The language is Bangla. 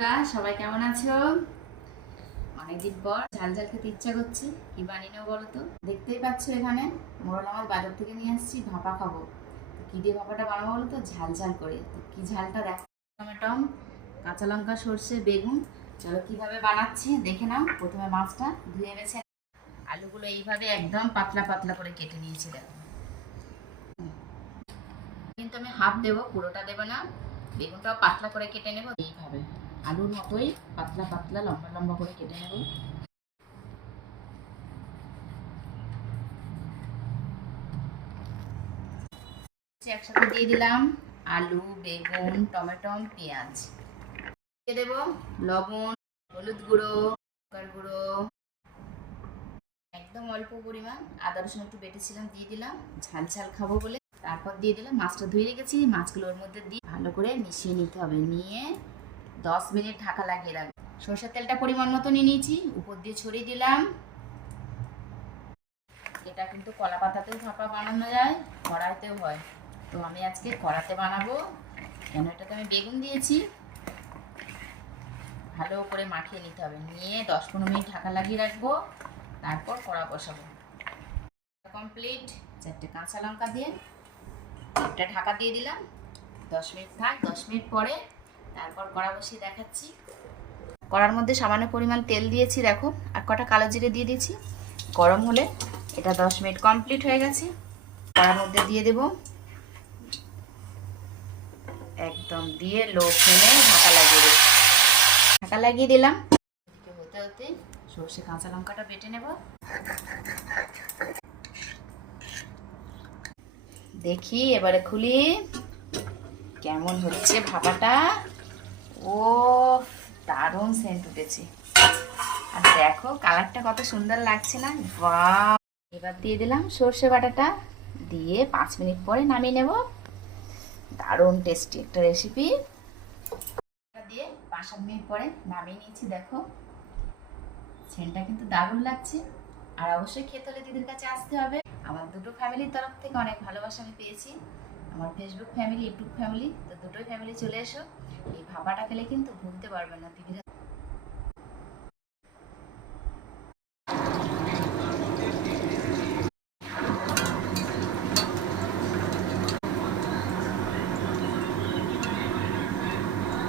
বন্ধুরা, সবাই কেমন আছো? অনেকদিন পর ঝাল ঝাল খেতে ইচ্ছা করছে, কি বানিয়ে নেবো বলো তো? দেখতেই পাচ্ছ এখানে মোরল আমার বাজার থেকে নিয়ে আসছি, ভাপা খাবো। তো কি দিয়ে ভাপাটা বানাবো বলো তো? ঝাল ঝাল করে। তো কি ঝালটা দেখো, টমেটো, কাঁচা লঙ্কা, সর্ষে, বেগুন। চলো কিভাবে বানাচ্ছি দেখে নাও। প্রথমে মাছটা ধুয়ে বেছে, আলুগুলো এইভাবে একদম পাতলা পাতলা করে কেটে নিয়েছি দেখো। কিন্তু আমি হাফ দেবো, পুরোটা দেবো না। বেগুনটাও পাতলা করে কেটে নেবো এইভাবে, আলুর মতোই পাতলা পাতলা লম্বা লম্বা করে কেটে নেব। একসাথে দিয়ে দিলাম আলু, বেগুন, টমেটো, পেঁয়াজ। দিয়ে দেবো লবণ, হলুদ গুঁড়ো, লঙ্কার গুঁড়ো, একদম অল্প পরিমাণ আদা রসুন একটু বেটেছিলাম দিয়ে দিলাম, ঝাল ঝাল খাবো বলে। তারপর দিয়ে দিলাম মাছটা ধুয়ে রেখেছি, মাছগুলো ওর মধ্যে দিয়ে ভালো করে মিশিয়ে নিতে হবে। নিয়ে 10 মিনিট ঢাকা লাগিয়ে রাখবো। সরষের তেলটা পরিমাণ মতো নিয়ে নিয়েছি, উপর দিয়ে ছড়িয়ে দিলাম। এটা কিন্তু কলা পাতাতেও ভাপা বানানো যায়, কড়াইতেও হয়। তো আমি আজকে কড়াতে বানাবো, কেন এটাতে আমি বেগুন দিয়েছি। ভালো করে মাখিয়ে নিতে হবে, নিয়ে 10-15 মিনিট ঢাকা লাগিয়ে রাখবো। তারপর কড়া বসাবো। কমপ্লিট। 4টে কাঁচা লঙ্কা দিয়ে একটা ঢাকা দিয়ে দিলাম। 10 মিনিট থাক, 10 মিনিট পরে তারপর কড়া বসিয়ে দেখাচ্ছি। কড়ার মধ্যে সামান্য পরিমাণ তেল দিয়েছি দেখো, আর কটা কালো জিরে দিয়ে দিয়েছি। গরম হলে এটা 10 মিনিট কমপ্লিট হয়ে গেছে। কড়ার মধ্যে দিয়ে দেব, একদম দিয়ে লো ফ্লেমে ঢাকা লাগিয়ে দেব। ঢাকা লাগিয়ে দিলাম। এদিকে হতে হতে সর্ষে কাঁচা লঙ্কাটা বেটে নেব। দেখি এবারে খুলি কেমন হচ্ছে ভাপাটা। ও দারুণ সেন্ট উঠেছে, আর দেখো কালারটা কত সুন্দর লাগছে না? বাহ! এবার দিয়ে দিলাম সর্ষে বাটাটা, দিয়ে 5 মিনিট পরে নামিয়ে নেব। দারুণ টেস্টি একটা রেসিপি। দিয়ে 5-7 মিনিট পরে নামিয়ে নিয়েছি দেখো, সেন্টটা কিন্তু দারুণ লাগছে। আর অবশ্যই খেতে হলে দিদির কাছে আসতে হবে। আমার দুটো ফ্যামিলির তরফ থেকে অনেক ভালোবাসা আমি পেয়েছি, আমার ফেসবুক ফ্যামিলি, ইউটিউব ফ্যামিলি। তো দুটোই ফ্যামিলি চলে এসো, এই ভাপাটা খেলে কিন্তু ভুলতে পারবে না দিদিরা।